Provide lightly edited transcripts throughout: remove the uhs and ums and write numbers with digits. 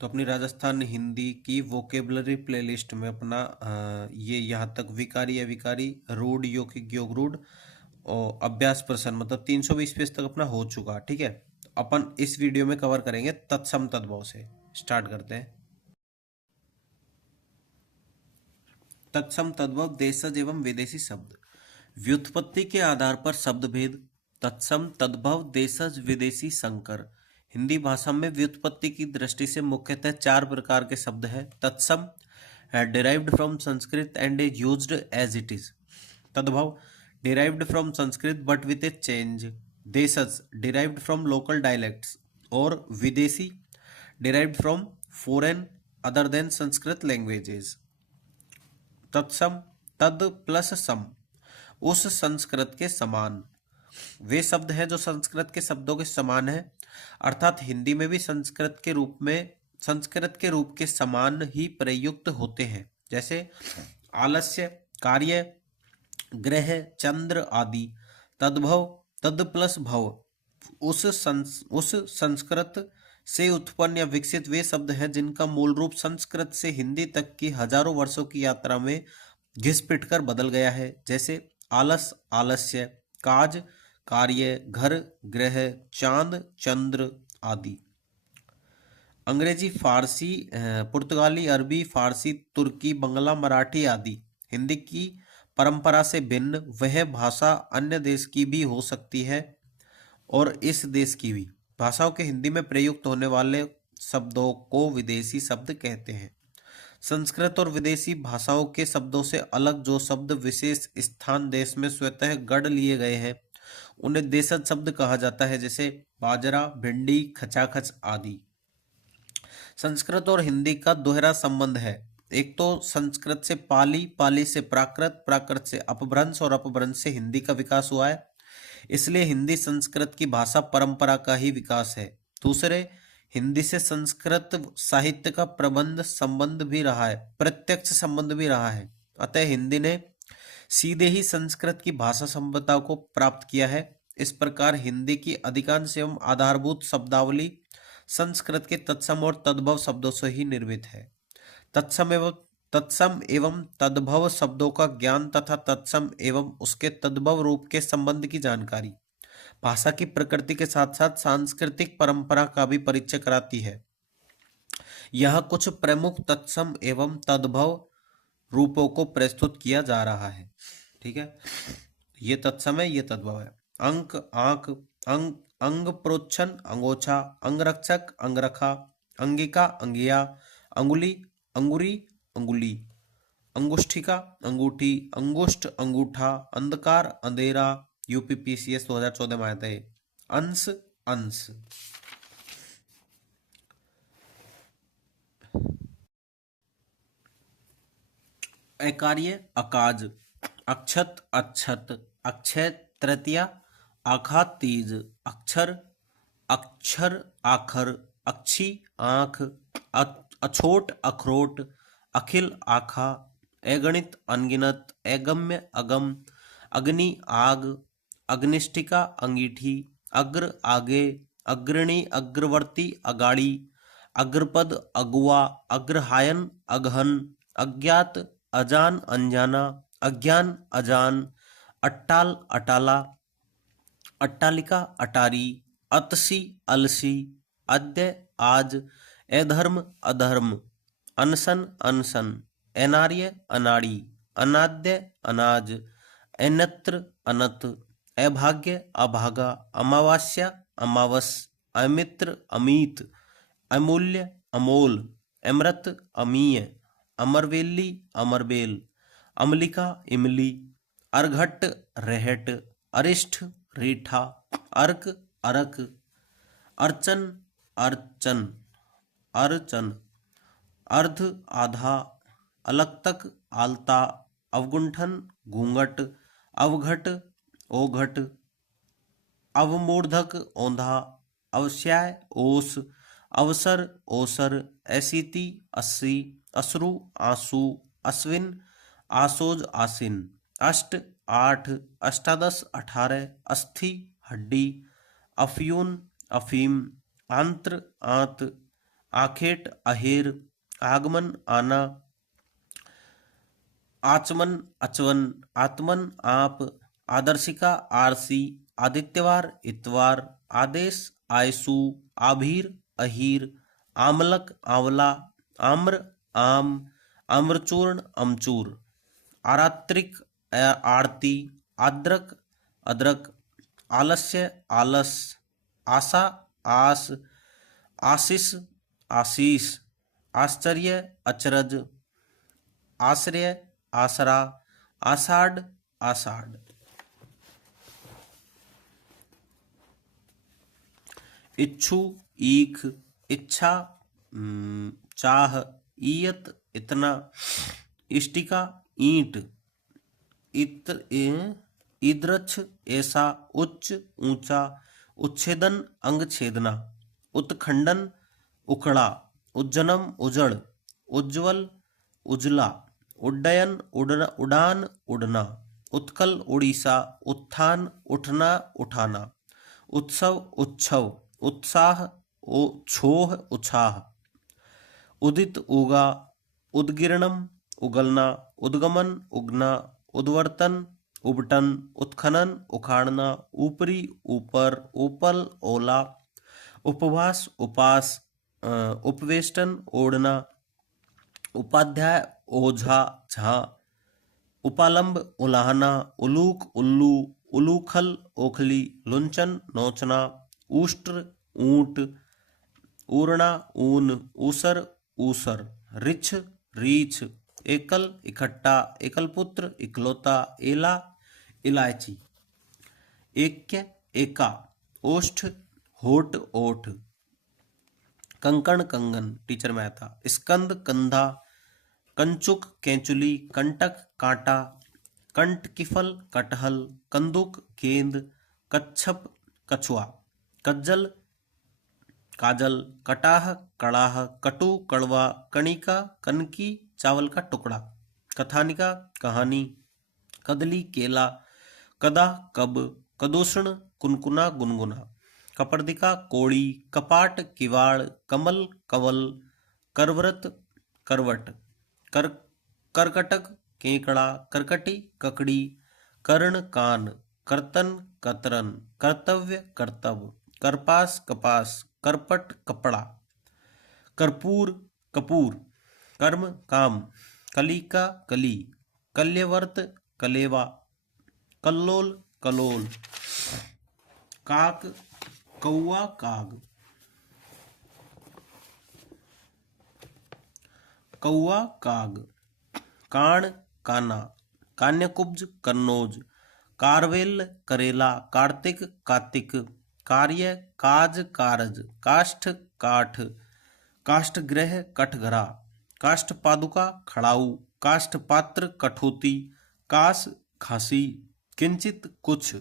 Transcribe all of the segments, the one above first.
तो अपनी राजस्थान हिंदी की वोकेबलरी प्लेलिस्ट में अपना ये यहाँ तक विकारी अविकारी रूढ़ यौगिक योग रूढ़ और अभ्यास प्रश्न मतलब 320 पेज तक अपना हो चुका। ठीक है, अपन इस वीडियो में कवर करेंगे तत्सम तद्भव से। स्टार्ट करते हैं। तत्सम तद्भव देशज एवं विदेशी शब्द। व्युत्पत्ति के आधार पर शब्द भेद। तत्सम तद्भव देशज विदेशी संकर। हिंदी भाषा में व्युत्पत्ति की दृष्टि से मुख्यतः 4 प्रकार के शब्द हैं। तत्सम derived from Sanskrit and is used as it is. तद्भव derived from Sanskrit but with a change. देशज derived from local dialects. और विदेशी derived from foreign other than Sanskrit languages. तत्सम तद प्लस सम उस संस्कृत के समान। वे शब्द हैं जो संस्कृत के शब्दों के समान है, अर्थात हिंदी में भी संस्कृत के रूप के समान ही प्रयुक्त होते हैं, जैसे आलस्य, कार्य, ग्रह, चंद्र आदि। तद्भव तद प्लस भव उस संस्कृत से उत्पन्न या विकसित वे शब्द हैं जिनका मूल रूप संस्कृत से हिंदी तक की हजारों वर्षों की यात्रा में घिस पिट कर बदल गया है, जैसे आलस, आलस्य, काज, कार्य, घर, ग्रह, चांद, चंद्र आदि। अंग्रेजी, फारसी, पुर्तगाली, अरबी, फारसी, तुर्की, बंगला, मराठी आदि हिंदी की परंपरा से भिन्न वह भाषा अन्य देश की भी हो सकती है और इस देश की भी। भाषाओं के हिंदी में प्रयुक्त होने वाले शब्दों को विदेशी शब्द कहते हैं। संस्कृत और विदेशी भाषाओं के शब्दों से अलग जो शब्द विशेष स्थान देश में स्वतः गढ़ लिए गए हैं उन्हें देशज शब्द कहा जाता है, जैसे बाजरा, भिंडी, खचाखच आदि। संस्कृत और हिंदी का दोहरा संबंध है। एक तो संस्कृत से पाली, पाली से प्राकृत, प्राकृत से अपभ्रंश और अपभ्रंश से हिंदी का विकास हुआ है, इसलिए हिंदी संस्कृत की भाषा परंपरा का ही विकास है। दूसरे, हिंदी से संस्कृत साहित्य का प्रबंध संबंध भी रहा है, प्रत्यक्ष संबंध भी रहा है। अतः हिंदी ने सीधे ही संस्कृत की भाषा संपदा को प्राप्त किया है। इस प्रकार हिंदी की अधिकांश एवं आधारभूत शब्दावली संस्कृत के तत्सम और तद्भव शब्दों से ही निर्मित है। तत्सम एवं तद्भव शब्दों का ज्ञान तथा तत्सम एवं उसके तद्भव रूप के संबंध की जानकारी भाषा की प्रकृति के साथ साथ सांस्कृतिक परंपरा का भी परिचय कराती है। यह कुछ प्रमुख तत्सम एवं तद्भव रूपों को प्रस्तुत किया जा रहा है। ठीक है, ये तत्सम है, ये तद्भव है। अंक, आंख, अंग, अंग प्रोच्छन, अंगोछा, अंगरक्षक, अंगरखा, अंगिका, अंगिया, अंगुली, अंगुरी, अंगुली, अंगुष्ठिका, अंगूठी, अंगुष्ठ, अंगूठा, अंधकार, अंधेरा। यूपीपीसीएस 2014 में आया था। अंश, अंश। अकार्य, अकाज, अक्षत, अक्षत, अक्षय तृतीया, आखात तीज, अक्षर, अक्षर, आखर, अक्षी, आंख, अछोट, अखरोट, अखिल, आखा, अगणित, अनगिनत, अगम्य, अगम, अग्नि, आग, अग्निष्ठिका, अंगीठी, अग्र, आगे, अग्रणी, अग्रवर्ती, अगाड़ी, अग्रपद, अगुआ, अग्रहायन, अगहन, अज्ञात, अजान, अनजाना, अज्ञान, अजान, अट्टाल, अटाला, अट्टालिका, अटारी, अतसी, अलसी, अद्य, आज, अधर्म, अधर्म, अनशन, अनशन, अनार्य, अनाड़ी, अनाद्य, अनाज, अनत्र, अनत, अभाग्य, अभागा, अमावास्या, अमावस, अमित्र, अमीत, अमूल्य, अमोल, अमृत, अमीय, अमरवेली, अमरबेल, अमलिका, इमली, अर्घट, रहट, अरिष्ठ, रीठा, अर्क, अरक, अर्चन, अर्चन, अर्चन, अर्ध, आधा, अलक्तक, आलता, अवगुंठन, घूंघट, अवघट, ओघट, अवमूर्धक, औंधा, अवस्याय, ओस, अवसर, ओसर, ऐसीति, अस्सी, अश्रु, आंसू, अश्विन, आसोज, आसिन, अष्ट, आठ, अष्टादश, 18, अस्थि, हड्डी, अफ्यून, अफीम, आंत्र, आंत, आखेट अहेर, आगमन आना, आचमन अचवन, आत्मन आप, आदर्शिका आरसी, आदित्यवार इतवार, आदेश आयसु, आभीर अहीर, आमलक आंवला, आम्र आम, आम्रचूर्ण अमचूर, आरात्रिक आरती, आद्रक अदरक, आलस्य आलस, आशा आस, आशीष आशीष, आश्चर्य अचरज, आश्रय आसरा, आषाढ़ आषाढ़। इच्छु ईख, इच्छा चाह, ईयत इतना, इष्टिका ईंट, ईदृच्छ ऐसा, उच्च ऊंचा, उच्छेदन अंग छेदना, उत्खंडन उखड़ा, उज्जनम उजड़, उज्ज्वल उजला, उड्डयन उड़ान उड़ना, उत्कल उड़ीसा, उत्थान उठना उठाना, उत्सव उच्छव, उत्साह छोह उछाह, उदित उगा, उदगिरणम उगलना, उद्गमन उगना, उद्वर्तन उबटन, उत्खनन उखाड़ना, ऊपरी ऊपर, ऊपल ओला, उपवास उपास, उपवेष्टन ओढ़ना, उपाध्याय ओझा झा, उपालंब उलाहना, उलूक उल्लू, उलूखल ओखली, लुंचन नोचना, ऊष्ट्र ऊंट, ऊरणा ऊन, ऊसर ऊसर, रिछ रीछ, एकल इकट्ठा, एकलपुत्र इकलौता, एला इलायची, ऐक्य एका, ओष्ठ होठ ओठ, कंकण कंगन, टीचर में आया था, स्कंद कंधा, कंचुक केंचुली, कंटक कांटा, कंट किफल कटहल, कंदुक गेंद, कच्छप कछुआ, कज्जल काजल, कटाह कड़ाह, कटु कड़वा, कणिका कनकी चावल का टुकड़ा, कथानिका कहानी, कदली केला, कदा कब, कदूषण कुनकुना गुनगुना, कपर्दिका कोड़ी, कपाट किवाड़, कमल कवल, करवरत करवट, करकटक केकड़ा, करकटी ककड़ी, कर्ण कान, कर्तन कतरन, कर्तव्य कर्तव्य, करपास कपास, करपट कपड़ा, कर्पूर कपूर, कर्म काम, कलिका कली, कल्यवर्त कलेवा, कल्लोल कलोल, काक कौआ काग, कौआ काग, कान काना, कान्यकुब्ज कन्नौज, कारवेल करेला, कार्तिक कातिक, कार्य काज कारज, काष्ठ काठ, काष्ठगृह कठघरा, काष्ठ पादुका खड़ाऊ, काष्ठ पात्र कठोती, कास खांसी, किंचित कुछ,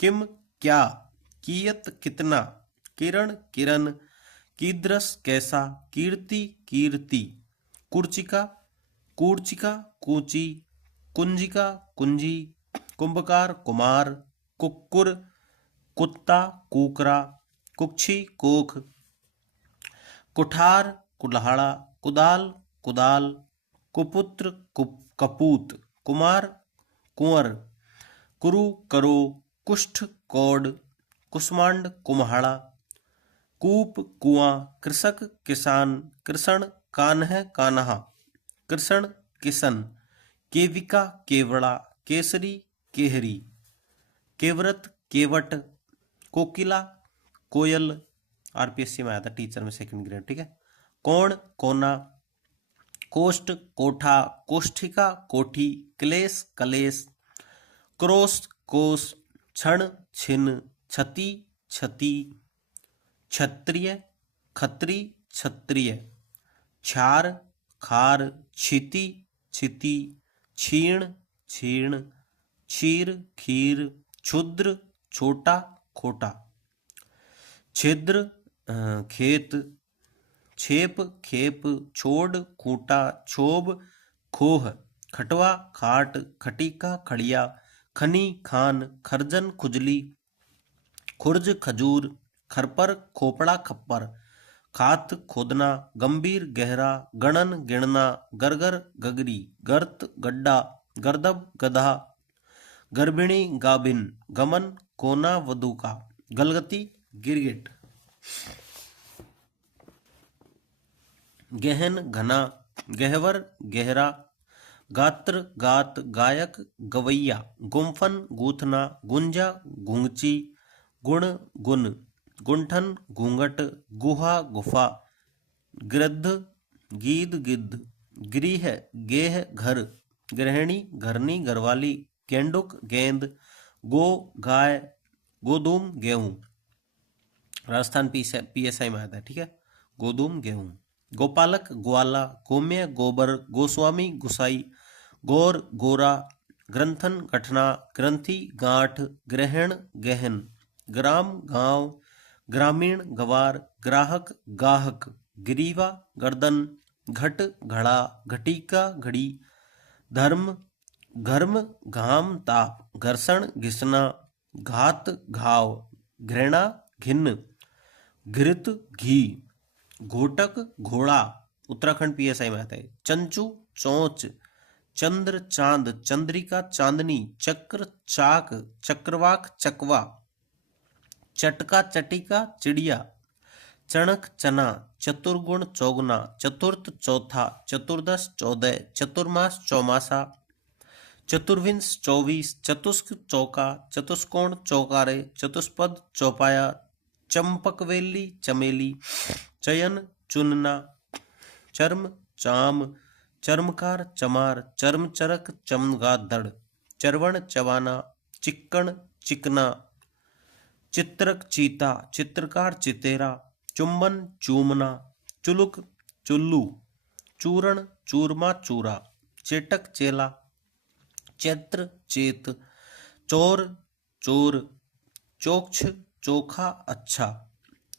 किम क्या, कियत कितना, किरण किरण, कीदृश कैसा, कीर्ति कीर्ति, कुर्चिका कूर्चिका कूची, कुंजिका कुंजी, कुंभकार कुमार, कुक्कुर कुत्ता कुकरा, कुक्षी कोख, कुठार कुल्हाड़ा, कुदाल कुदाल, कुपुत्र कपूत, कुमार कुंवर, कुरु करो, कुष्ठ कौड़, कुष्मांड कुम्हाड़ा, कूप कुआं, कृषक किसान, कृषण कान्ह कान्हा, कृष्ण किशन, केविका केवड़ा, केसरी केहरी, केवरत केवट, कोकिला कोयल, आरपीएससी में आया था टीचर में सेकंड ग्रेड, ठीक है। कोण कोना, कोष्ठ कोठा, कोष्ठिका कोठी, क्लेश कलेश, क्रोश कोश, क्षण छिन, छति छति, क्षत्रिय खत्री क्षत्रिय, क्षार खार, क्षिति छिति, क्षीण छीण, क्षीर खीर, क्षुद्र छोटा खोटा, छिद्र खेत, छेप खेप, छोड़ खूंटा, क्षोभ खोह, खटवा खाट, खटिका खड़िया, खनी खान, खरजन खुजली, खुर्ज खजूर, खरपर खोपड़ा खप्पर, खात खोदना, गंभीर गहरा, गणन गिणना, गरगर गगरी, गर्त गड्ढा, गर्दभ गधा, गर्भिणी गाभिन, गमन कोना वधु का, गलगती गिरगिट, गहन घना, गहवर गहरा, गात्र गात, गायक गवैया, गुम्फन गूथना, गुंजा गुंगची, गुण गुन, गुंठन घूंघट, गुहा गुफा, गृद्ध गीद गिद्ध, गृह गेह घर, गृहिणी घरनी घरवाली, गेंडुक गेंद, गो गाय, गोधूम गेहूं। राजस्थान पीएसआई में आता है, ठीक है। गोधूम गेहूं। गोपालक ग्वाला, गोम्य गोबर, गोस्वामी गुसाई, गौर गोरा, ग्रंथन गठना, ग्रंथि गांठ, ग्रहण गहन, ग्राम गांव, ग्रामीण गवार, ग्राहक गाहक, ग्रीवा गर्दन, घट घड़ा, घटिका घड़ी, धर्म घर्म घाम ताप, घर्षण घिसना, घात घाव, घृणा घिन्न, घृत घी, घोटक घोड़ा। उत्तराखंड पीएसआई में आता है। चंचू चोंच, चंद्र चांद, चंद्रिका चांदनी, चक्र चाक, चक्रवाक चकवा, चटका चटिका चिड़िया, चणक चना, चतुर्गुण चौगुना, चतुर्थ चौथा, चतुर्दश 14, चतुर्मास चौमासा, चतुर्विंश 24, चतुष्क चौका, चतुष्कोण चौकारे, चतुष्पद चौपाया, चंपकवेली चमेली, चयन चुनना, चर्म चाम, चर्मकार चमार, चर्मचरक चमगादड़, चरवण चवाना, चिक्कण चिकना, चित्रक चीता, चित्रकार चितेरा, चुंबन चूमना, चुलुक चुल्लू, चूरण चूरमा चूरा, चेटक चेला, चैत्र चेत, चोर चोर, चोक्ष चोखा अच्छा,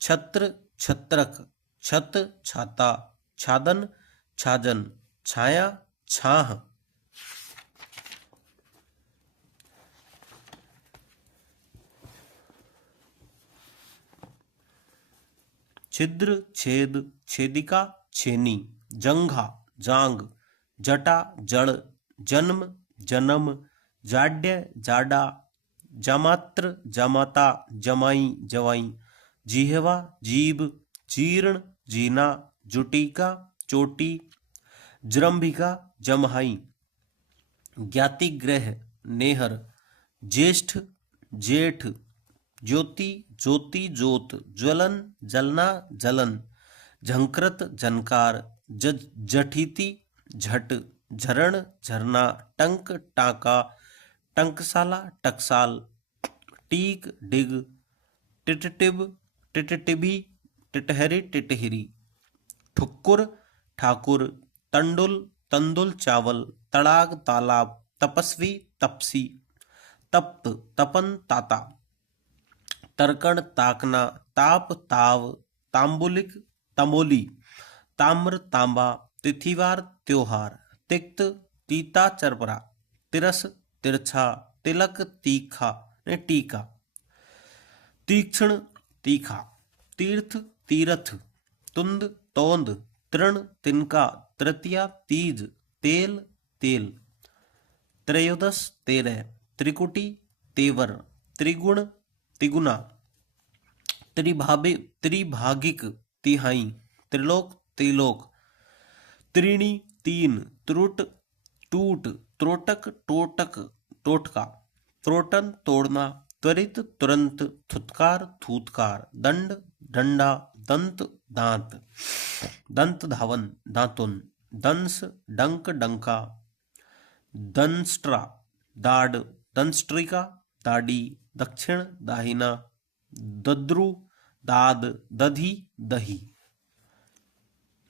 छत्र छत्रक, छत छाता, छादन छाजन, छाया छाह। छिद्र छेद, छेदिका छेनी, जंघा जांग, जटा जड़, जन्म जन्म, जाड्य जाडा, जामात्र जामाता, जमाई जवाई, जिहवा जीभ, जीर्ण जीना, जुटिका चोटी, जृंभिका जमहाई, ज्ञातिग्रह नेहर, ज्येष्ठ जेठ, ज्योति ज्योति जोत, ज्वलन जलना जलन, झंकृत झनकार, जठीति झट, झरण झरना, टंक टाका, टंकसाला टकसाल, टीक डिग, टिटटिब टिटटिभी, टिटहरी टिटहिरी, ठुक्कुर ठाकुर, तंडुल तंदुल चावल, तड़ाग तालाब, तपस्वी तपसी, तप्त तपन ताता, तर्कण ताकना, ताप ताव, तांबुलिक तमोली, ताम्र तांबा, तिथिवार त्योहार, तिक्त तीता चरपरा, तिरस तिरछा, तिलक तीखा टीका, तीक्ष्ण तीखा, तीर्थ तीरथ, तुंद तोंद, तृण तिनका, तृतीया तीज, तेल तेल, त्रयोदश 13, त्रिकुटी तेवर, त्रिगुण तिगुना, त्रिभागिक तिहाई, त्रिलोक त्रिलोक, त्रीणी 3, त्रुट टूट, त्रोटक टोटक टोटका, त्रोटन तोड़ना, त्वरित तुरंत, थुतकार थूतकार, दंड डंडा, दंत दांत, दंत धावन दांतुन, दंस डंक डंका, दंष्ट्रा दाढ़, दंष्ट्रिका दाढ़ी, दक्षिण दाहिना, दद्रु दाद, दधी दही,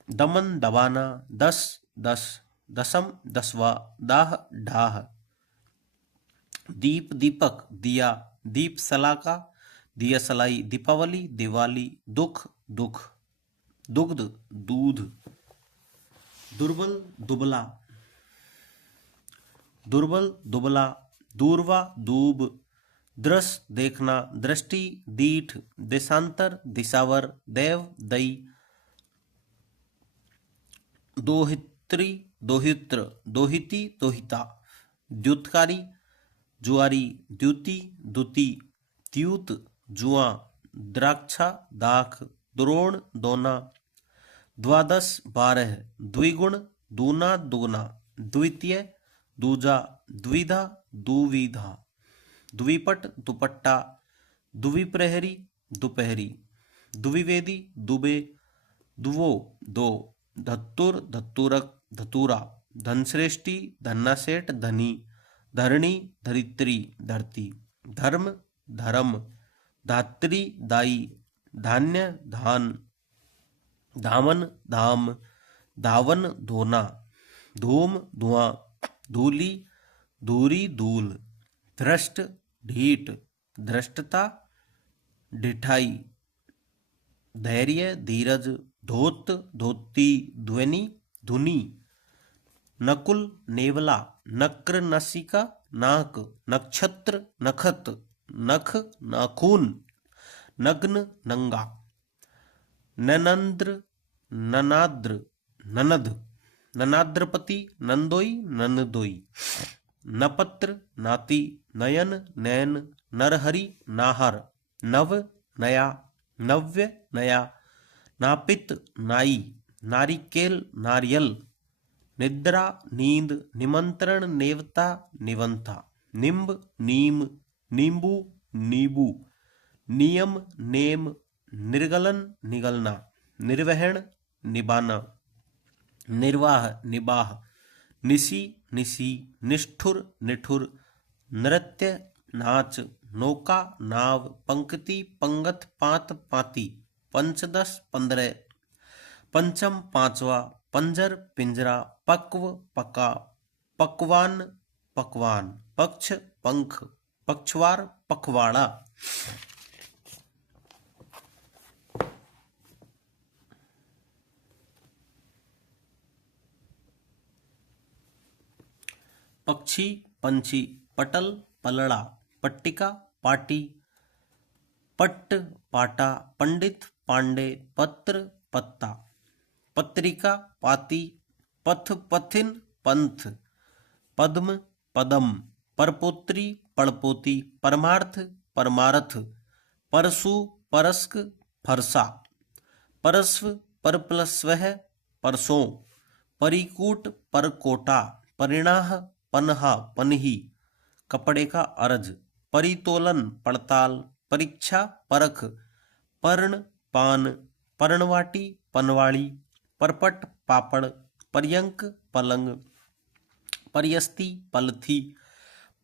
दमन दबाना, दस दस, दसम दसवा, दाह ढाह, दीप दीपक दिया, दीप सलाका, दिया सलाई, दीपावली दिवाली, दुख दुख, दुग्ध दूध, दुर्बल दुबला, दुर्बल दुबला, दूरवा दूब, दृश देखना, दृष्टि दीठ, देशांतर दिसावर, देव दई, दोहित्री, दोहित्र, दोहिती, दोहिता। द्युतकारी, जुआरी, द्युति, दुति, द्यूत, जुआ, द्राक्षा, दाख, द्रोण, दोना। द्वादश, 12, द्विगुण, दूना, दुगना। द्वितीय, दूजा, द्विधा, दुविधा। द्विपट, दुपट्टा, द्विप्रहरी, दोपहरी। द्विवेदी, दुबे, दुवो, दो। धत्तुर, धत्तुरक, धतूरा। धनश्रेष्ठी, धन्नासेठ, धनी। धरणी, धरित्री, धरती। धर्म, धर्म। धात्री, दाई। धान्य, धान। धामन, धाम। धावन, धोना। धूम, धुआं। धूली, धूरी, धूल। धृष्ट, ढीठ। धृष्टता, ढिठाई। धैर्य, धीरज। धोत, धोती, ध्वनि, धुनी। नकुल, नेवला। नक्र, नसिका, नाक। नक्षत्र, नखत। नख, नाखून। नग्न, नंगा। ननंद्र, ननाद्र, ननद। ननाद्रपति, नंदोई, ननदोई। नपत्र, नाती। नयन, नैन। नरहरि, नाहर। नव, नया। नव्य, नया। नापित, नाई। नारिकेल, नारियल। निद्रा, नींद। निमंत्रण, नेवता, निवंता। निम्ब, नीम। नींबू, नींबू। नियम, नेम। निर्गलन, निगलना। निर्वहन, निबाना। निर्वाह, निबाह। निशी, निशी। निष्ठुर, निठुर। नृत्य, नाच। नौका, नाव। पंक्ति, पंगत, पात, पाती। पंचदश, 15। पंचम, पांचवा। पंजर, पिंजरा। पक्व, पका। पकवान, पकवान। पक्ष, पंख। पक्षवार, पखवाड़ा। पक्षी, पंछी। पटल, पलड़ा। पट्टिका, पाटी। पट्ट, पाटा। पंडित, पांडे। पत्र, पत्ता। पत्रिका, पाती। पथ, पथिन, पंथ। पद्म, पदम। परपोत्री, पड़पोती। परमार्थ, परमारथ। परसु, परस्क, फरसा। परस्व, परप्लस्वः, परसों। परिकूट, परकोटा। परिणाह, पनहा, पनही। कपड़े का अर्ज। परितोलन, पड़ताल। परीक्षा, परख। पर्ण, पान। पर्णवाटी, पनवाड़ी। परपट, पापड़। पर्यंक, पलंग। पर्यस्ती, पलथी।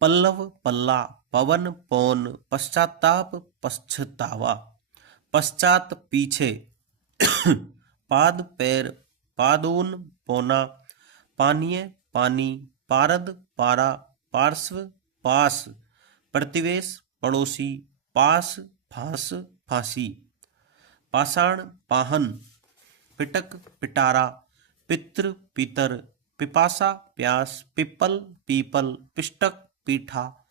पल्लव, पल्ला। पवन, पौन। पश्चाताप, पश्चातावा। पश्चात, पीछे। पाद, पैर। पादून, पौना। पानीय, पानी। पारद, पारा। पार्श्व, पास। प्रतिवेश, पड़ोसी। पास, फांस, फांसी। पाषाण, पाहन। पिटक, पिटारा। पितृ, पितर। पिपासा, प्यास। पिप्पल, पीपल। पिष्टक, पीठा।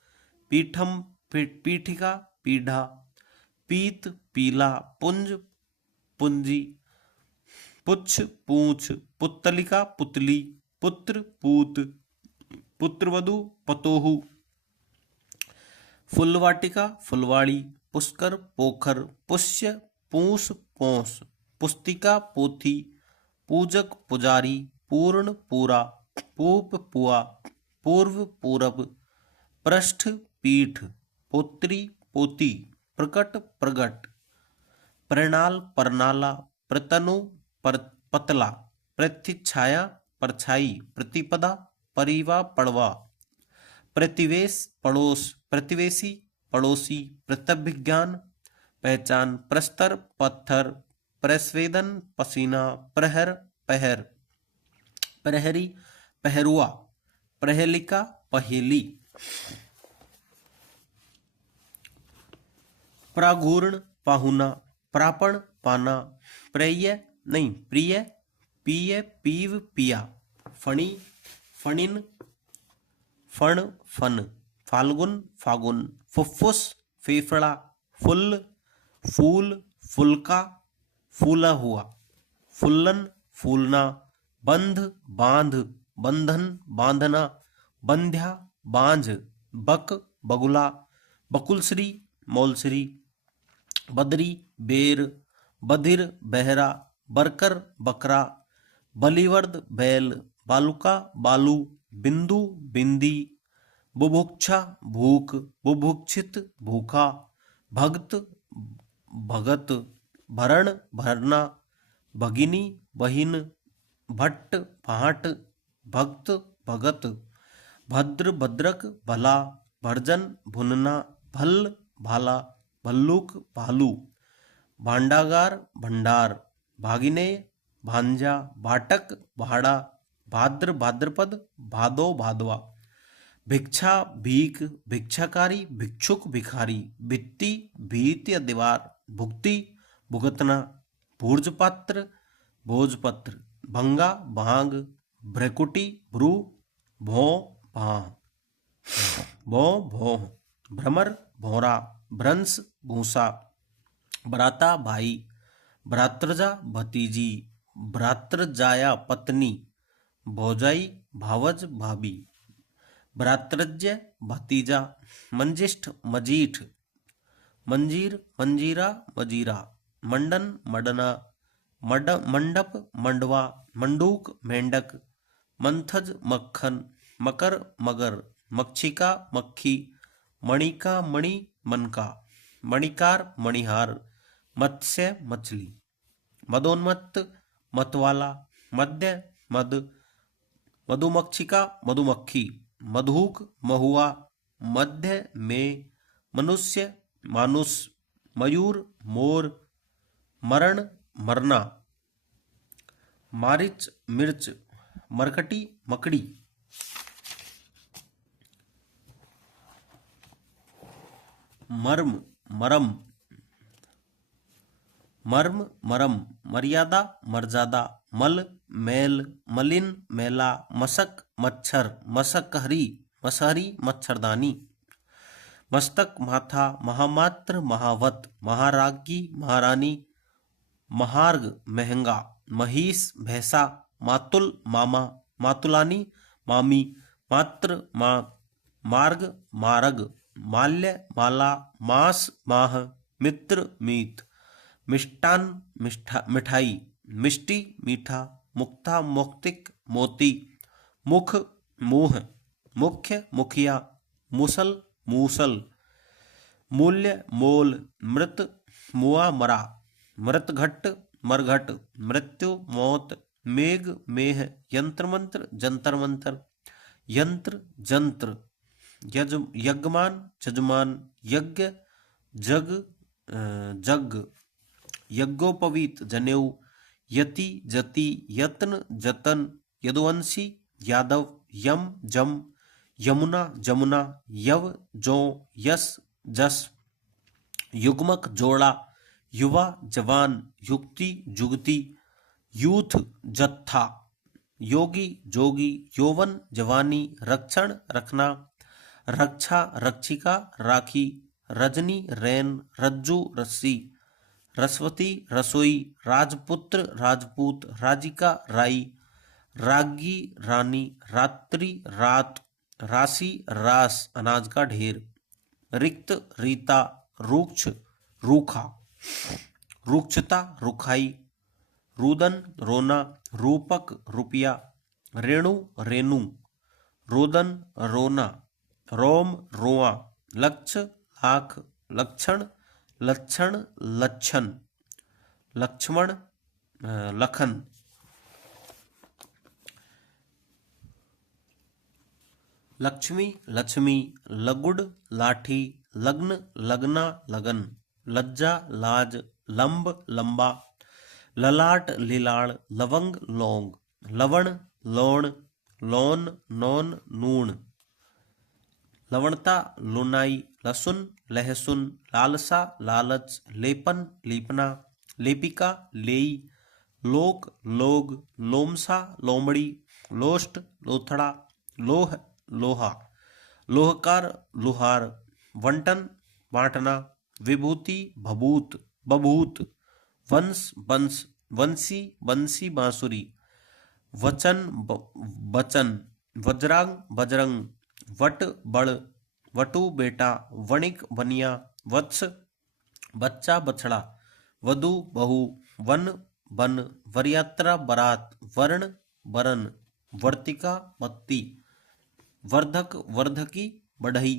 पीठम, पीठिका, पीढ़ा। पीत, पीला। पुंज, पुंजी। पुच्छ, पूंछ। पुत्तलिका, पुतली। पुत्र, पूत। पुत्रवधू, पतोहू। फुलवाटिका, फुलवाड़ी। पुष्कर, पोखर। पुष्य, पूस, पौंस। पुस्तिका, पोथी। पूजक, पुजारी। पूर्ण, पूरा। पूप, पुआ। पूर्व, पूरब। पृष्ठ, पीठ। पोत्री, पोती। प्रकट, प्रगट। प्रणाल, परनाला। प्रतनु, पतला। प्रतिच्छाया, परछाई। प्रतिपदा, परिवा, पड़वा। प्रतिवेश, पड़ोस। प्रतिवेशी, पड़ोसी। प्रत्यभिज्ञान, पहचान। प्रस्तर, पत्थर। प्रस्वेदन, पसीना। प्रहर, पहर। प्रहरी, पहरुआ। प्रहेलिका, पहेली। प्राघूर्ण, पाहुना। प्रापण, पाना। प्रेय, नहीं, प्रिय। पीय, पीव, पिया। फणी, फणिन। फण, फन। फाल्गुन, फागुन। फुफ्फुस, फेफड़ा। फुल्ल, फूल। फुलका, फूला हुआ। फुल्लन, फूलना। बंध बांध बंधन बांधना बंध्या बांझ बक बगुला बकुलश्री मौलश्री बदरी बेर बधिर बहरा बरकर बकरा बलिवर्द बैल बालुका बालू बिंदु बिंदी बुभुक्षा भूख बुभुक्षित भूखा भक्त भगत भरण भरना भगिनी बहिन भट्ट भाट भक्त भगत भद्र भद्रक भला भर्जन भुनना भल्ल भाला भल्लुक भालू भांडागार भंडार भागिनेय भांजा भाटक भाड़ा भाद्र भाद्रपद भादो भादवा भिक्षा भीख भिक्षाकारी भिक्षुक भिखारी भित्ति भीत या दीवार भुक्ति भुगतना भूर्जपत्र भोजपत्र भंगा भांग भ्रकुटी भ्रू भों भां भों भों भ्रमर भौरा भ्रंश भूसा भ्राता भाई भ्रातृजा भतीजी भ्रातृजाया पत्नी भौजाई भावज भाभी भ्रातृज्य भतीजा मंजिष्ठ मजीठ मंजीर मंजीरा मजीरा मंडन मडना मंडप मंडवा मंडूक मेंढक मंथज मक्खन मकर मगर मक्षिका मक्खी मणिका मणि मनका मणिकार मणिहार मत्स्य मछली मदोन्मत्त मतवाला मध्य मद मधुमक्षिका मधुमक्खी मधुक महुआ मध्य में मनुष्य मानुष मयूर मोर मरण मरना मारिच मिर्च मरकटी मकड़ी मर्म मरम मर्म मरम मर्यादा मर्यादा मल मैल मलिन मैला मशक मच्छर मशकहरी मशहरी मच्छरदानी मस्तक माथा महामात्र महावत महारागी महारानी महार्ग महंगा महीस भैंसा मातुल मामा मातुलानी मामी मात्र माँ मार्ग मार्ग माल्य माला मास माह मित्र मीत मिष्टान मिठाई मिष्टि मीठा मुक्ता मौक्तिक मोती मुख मुँह मुख्य मुखिया मुसल मूसल मूल्य मोल मृत मुआ मरा मृतघट मरघट मृत्यु मौत मेघ मेह यंत्र मंत्र जंतर मंतर यंत्र जंत्र यजमान जजमान यज्ञ जग जग यज्ञोपवीत जनेऊ यति जति यत्न जतन यदुवंशी यादव यम जम यमुना जमुना यव जो यस जस युग्मक जोड़ा युवा जवान युक्ति जुगती यूथ जत्था योगी जोगी यौवन जवानी रक्षण रखना रक्षा रक्षिका राखी रजनी रैन रज्जू रस्सी रसवती रसोई राजपुत्र राजपूत राजिका राई रागी रानी रात्रि रात राशि रास अनाज का ढेर रिक्त रीता रूक्ष रूखा रूक्षता रुखाई रुदन रोना रूपक रुपया रेणु रेणु रोदन रोना रोम रोआ लक्ष्य लाख लक्षण लक्षण लक्षण लक्ष्मण लखन लक्ष्मी लक्ष्मी लगुड लाठी लग्न लगना लगन लज्जा लाज लंब लंबा ललाट लिलाड़ लवंग लौंग लवण लौण लौन नौन नूण लवणता लुनाई लहसुन लहसुन लालसा लालच लेपन लीपना लेपिका लेई लोक लोग लोमसा लोमड़ी लोष्ट लोथड़ा लोह लोहा लोहकार लुहार वंटन बांटना विभूति भभूत बभूत वंश वंश वंशी बंसी बांसुरी वचन बचन, वज्रांग बजरंग, वट बड़, वटु बेटा, वणिक बनिया, वत्स बच्चा बछड़ा, वधु बहू, वन बन, वरयात्रा बारात, वर्ण वरन, वर्तिका बत्ती, वर्धक वर्धकी बढ़ई,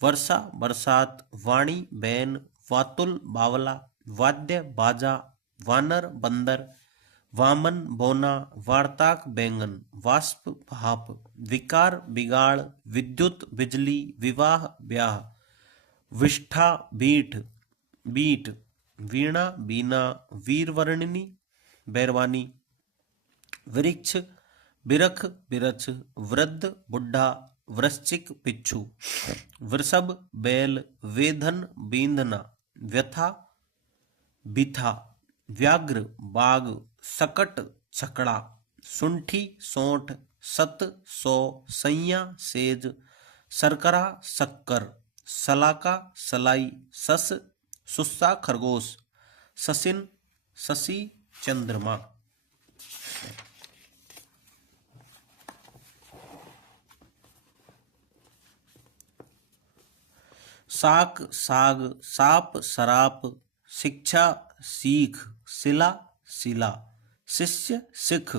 वर्षा बरसात, वाणी बैन, वातुल बावला, वाद्य बाजा, वानर बंदर, वामन बोना, वार्ताक बैंगन, वाष्प भाप, विकार बिगाड़, विद्युत बिजली, विवाह ब्याह, विष्ठा बीठ बीट, वीणा बीना, वीरवर्णिनी बैरवानी, वृक्ष बिरख बिरछ, वृद्ध बुढ़ा, वृश्चिक पिच्छू, वृषभ बैल, वेधन बींधना, व्यथा बिथा, व्याघ्र बाघ, सकट छकड़ा, सुंठी सोंठ, सत सौ, सैया सेज, सरकरा शक्कर, सलाका सलाई, सस सुस्सा खरगोश, ससिन शशि चंद्रमा। साक साग, साप सराप, शिक्षा सीख, सिला सिला, शिष्य सिख,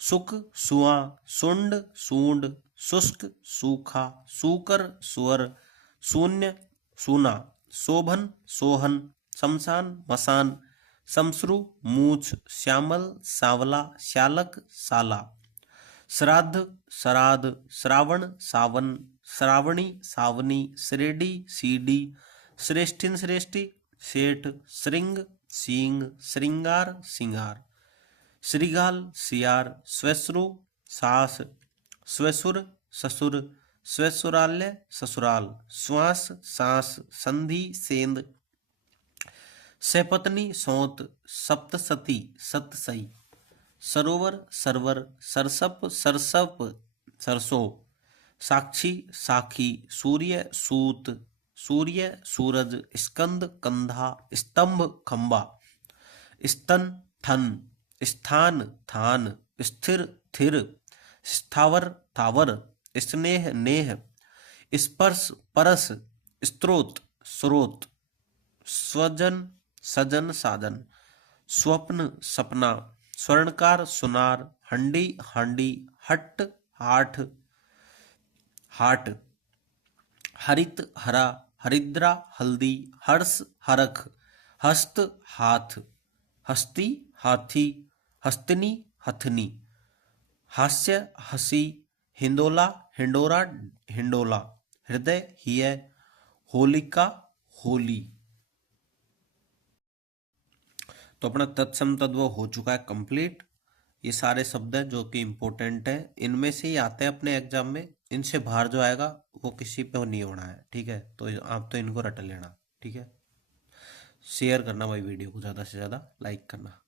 सुख सुआ, सुंड सूंड, शुष्क सूखा, सूकर सुअर, शून्य सूना, शोभन सोहन, शमशान मसान, शमश्रु मूछ, श्यामल सांवला, श्यालक साला, श्राद्ध श्राद्ध, श्रावण सावन, श्रावणी सावनी, श्रेडी सीडी, श्रेष्ठिन श्रेष्ठी, शेठ, श्रृंग सींग, श्रृंगार सिंगार, श्रीगाल सियार, स्वश्रु सास, स्वसुर ससुर, स्वसुराल्य ससुराल, श्वास सांस, संधि सेंध, सपत्नी सौत, सप्तसती सतसई, सरोवर सरवर, सरसप सरसप सरसों, साक्षी साखी, सूर्य सूत, सूर्य सूरज, स्कंद कंधा, स्तंभ खंबा, स्तन ठन, स्थान थान, स्थिर थिर, स्थावर थावर, स्नेह नेह, स्पर्श परस, स्त्रोत स्रोत, स्वजन सजन साजन, स्वप्न सपना, स्वर्णकार सुनार, हंडी हांडी, हट हाठ हाट, हरित हरा, हरिद्रा हल्दी, हर्ष हरख, हस्त हाथ, हस्ती हाथी, हस्तिनी हथनी, हास्य हसी, हिंदोला हिंडोरा हिंडोला, हृदय हिय, होलिका होली। तो अपना तत्सम तद्भव हो चुका है कंप्लीट। ये सारे शब्द हैं जो कि इम्पोर्टेंट है, इनमें से ही आते हैं अपने एग्जाम में, इनसे बाहर जो आएगा वो किसी पे नहीं होना है, ठीक है। तो आप तो इनको रट लेना, ठीक है। शेयर करना भाई वीडियो को, ज़्यादा से ज़्यादा लाइक करना।